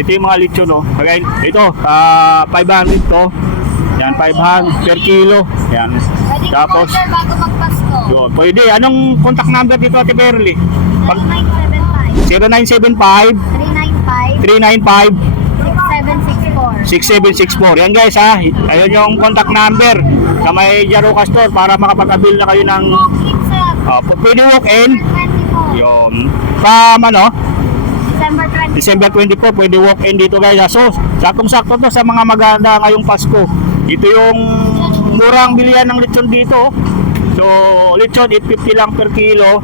Ito yung mga lechon, no? Okay, ito, 500 to. Yan, 500 per kilo. Yan. Pwede Tapos, order bago magpasko. yun, pwede. Anong contact number dito, Ate Beverly? 0975 0975 395 395 6764. 6764. Yan guys ha. Ayun yung contact number sa may Jaruca Store para makapag-avail na kayo ng Walk-in sir. pwede walk-in. 24. Yun. From ano? December 24. December 24 pwede walk-in dito guys ha. So, sakong-sakto to sa mga maganda ngayong Pasko. Ito yung murang bilihan ng lechon dito. So, lechon 850 lang per kilo.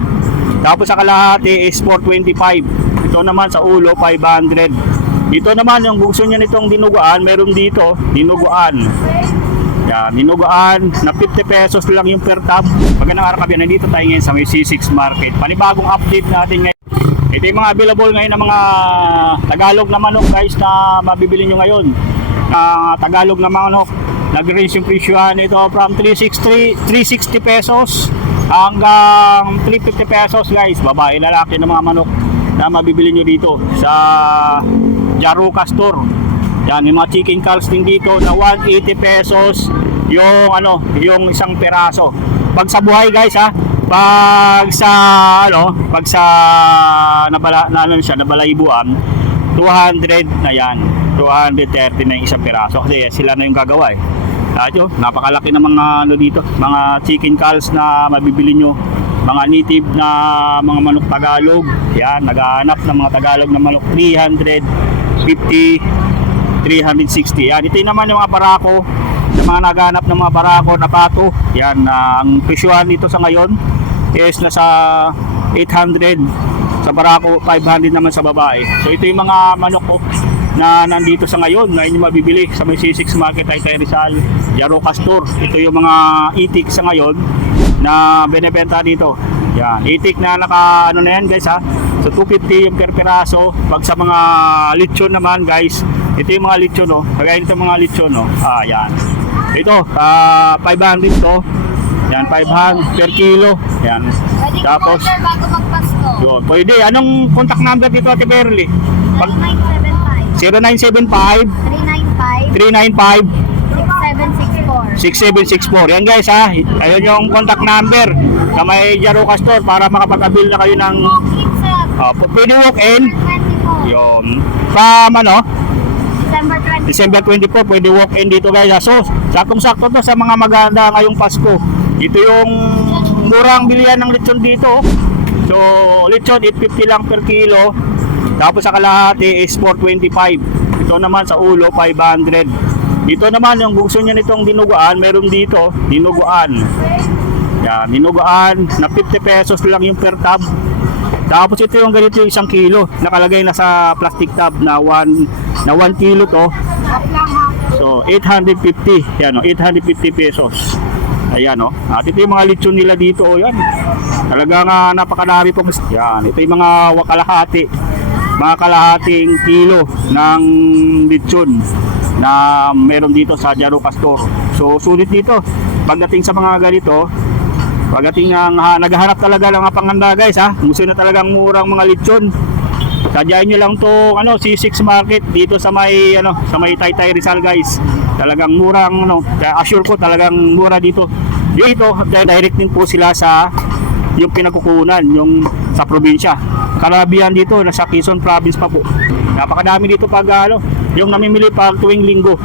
Tapos sa kalahati is 425. Ito naman sa ulo 500. Dito naman yung gusto niya nitong dinuguan, meron dito dinuguan. Yan, dinuguan na 50 pesos lang yung per tab. Magandang araw kayo, nandito tayo ngayon sa may C6 Market. Panibagong update natin ngayon. Ito yung mga available ngayon ng mga Tagalog na manok guys na mabibili nyo ngayon. Tagalog na manok, nag-range yung presyohan ito from 360 pesos hanggang 350 pesos guys. Babae, lalaki ng mga manok na mabibili nyo dito sa Jaruca Store. Yan, yung mga chicken calves din dito na 180 pesos yung ano, yung isang peraso. Pag sa buhay guys ha, pag sa nabalaybuan 200 na yan, 230 na yung isang peraso kasi sila na yung gagawa eh. Ito, napakalaki ng mga ano dito, mga chicken calves na mabibili nyo, mga native na mga manok Tagalog. Yan, naghahanap ng mga Tagalog na manok 350, 360. Yan, ito naman yung mga barako, yung mga naghahanap ng mga barako na pato. Yan, ang presyuhan dito sa ngayon is nasa 800 sa barako, 500 naman sa babae. So ito yung mga manok ko na nandito sa ngayon na inyo mabibili sa may C6 Market ay Rizal, Jaruca Store. Ito yung mga itik sa ngayon na binebenta dito. Yan, itik na naka ano na yan guys ha. So 250 yung per peraso. Pag sa mga lechon naman guys, ito yung mga lechon no. Kaya ito mga lechon no. Yan. Ito 500 to. Yan, 500 per kilo. Yan. Pwede Tapos, order bago magpasko. yun, pwede. Anong contact number dito Ate Beverly? 0975 0975 395 6764. 6764. Yan guys ha. Ayun yung contact number sa may Jaruca Store para makapag-avail na kayo ng Walk-in sir. pwede walk-in. 24. Yun. From ano? December 24. December 24 pwede walk-in dito guys ha. So, sakong-sakto to sa mga maganda ngayong Pasko. Ito yung murang bilihan ng lechon dito. So, lechon 850 lang per kilo. Tapos sa kalahati is 425. Ito naman sa ulo 500. Dito naman yung gusto niya nitong dinuguan, meron dito dinuguan. Yan, dinuguan na 50 pesos lang yung per tab. Tapos ito yung ganito yung 1 kilo. Nakalagay na sa plastic tab na 1 kilo to. So 850. Yan o, 850 pesos. Ayan o. At ito yung mga lechon nila dito o yan. Talagang napakadami po. Yan, ito yung mga kalahati. Mga kalahating kilo ng lechon na meron dito sa Jaruca Store. So sulit dito. Pagdating sa mga ganito, pagdating naghahanap talaga ng mga panganda guys ha. Gusto na talagang murang mga lechon. Sadyain nyo lang to C6 Market dito sa may sa may Taytay Rizal guys. Talagang murang kaya assure ko talagang mura dito. Dito direct din po sila sa yung pinagkukunan yung sa probinsya. Kalabihan dito nasa Quezon Province pa po. Napakadami dito pag yung namimili pag tuwing linggo.